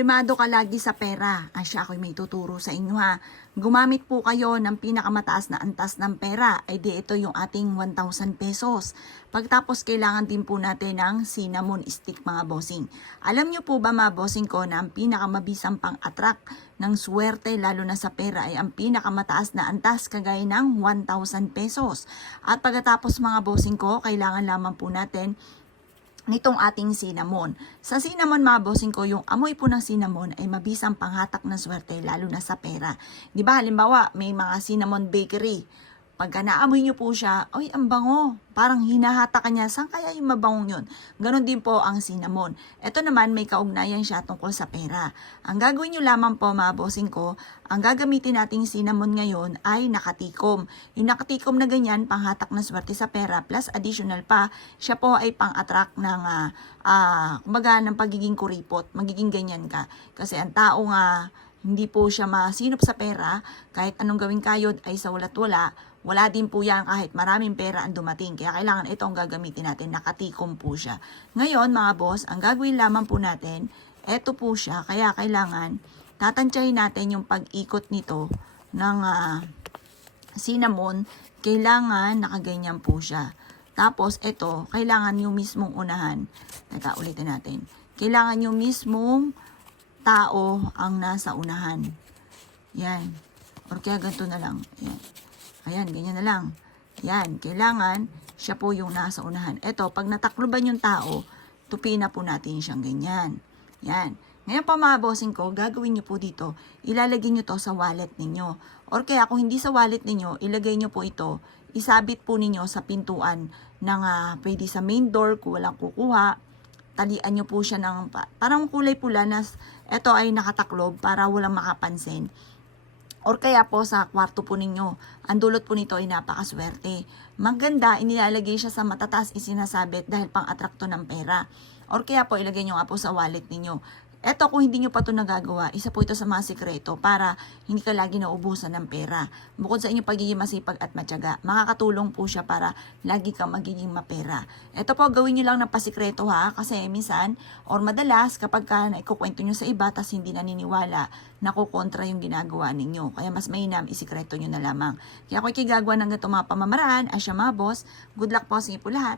Problemado ka lagi sa pera. Siya ako'y may tuturo sa inyo ha. Gumamit po kayo ng pinakamataas na antas ng pera. Ay di ito yung ating 1,000 pesos. Pagtapos kailangan din po natin ng cinnamon stick mga bossing. Alam nyo po ba mga bossing ko na ang pinakamabisang pang-attract ng swerte lalo na sa pera ay ang pinakamataas na antas kagaya ng 1,000 pesos. At pagkatapos mga bossing ko, kailangan lamang po natin nitong ating cinnamon. Sa cinnamon mga bossing ko, yung amoy po ng cinnamon ay mabisang panghatak ng swerte lalo na sa pera. Di ba halimbawa may mga cinnamon bakery. Pagka naamoy nyo po siya, ay ang bango. Parang hinahata ka niya, saan kaya yung mabangong yun? Ganon din po ang cinnamon. Ito naman may kaugnayan siya tungkol sa pera. Ang gagawin nyo lamang po mga bossing ko, ang gagamitin nating cinnamon ngayon ay nakatikom. Yung nakatikom na ganyan, panghatak ng swerte sa pera, plus additional pa, siya po ay pang-attract ng, kumbaga ng pagiging kuripot. Magiging ganyan ka. Kasi ang tao nga, hindi po siya masinop sa pera, kahit anong gawing kayod ay sa wala't-wala, wala din po yan kahit maraming pera ang dumating. Kaya kailangan ito ang gagamitin natin, nakatikom po siya. Ngayon mga boss, ang gagawin lamang po natin, ito po siya, kaya kailangan tatantyahin natin yung pag-ikot nito ng cinnamon, kailangan nakaganyan po siya. Tapos ito, kailangan yung mismong unahan. Teka, ulitin natin. Kailangan yung mismong tao ang nasa unahan. Yan. Or kaya ganito na lang. Yan. Ayan, ganyan na lang. Yan. Kailangan siya po yung nasa unahan. Ito, pag natakloban yung tao, tupiin na po natin siyang ganyan. Yan. Ngayon pa mga bossing ko, gagawin nyo po dito, ilalagay nyo to sa wallet ninyo. Or kaya kung hindi sa wallet ninyo, ilagay nyo po ito, isabit po ninyo sa pintuan ng pwede sa main door kung walang kukuha. Talian nyo po siya ng parang kulay pula na ito ay nakataklob para walang makapansin. Or kaya po sa kwarto po ninyo, ang dulot po nito ay napakaswerte. Maganda, inilalagay siya sa matataas isinasabit dahil pang-atrakto ng pera. Or kaya po ilagay nyo nga po sa wallet ninyo. Eto kung hindi nyo pa ito nagagawa, isa po ito sa mga sikreto para hindi ka lagi naubusan ng pera. Bukod sa inyong pagiging masipag at matyaga, makakatulong po siya para lagi kang magiging mapera. Ito po gawin nyo lang ng pasikreto ha, kasi minsan or madalas kapag ka naikukwento nyo sa iba tas hindi naniniwala, nakukontra yung ginagawa ninyo. Kaya mas mainam isikreto nyo na lamang. Kaya kung ikigagawa ng ganito mga pamamaraan, asya mga boss, good luck po sa inyo po lahat.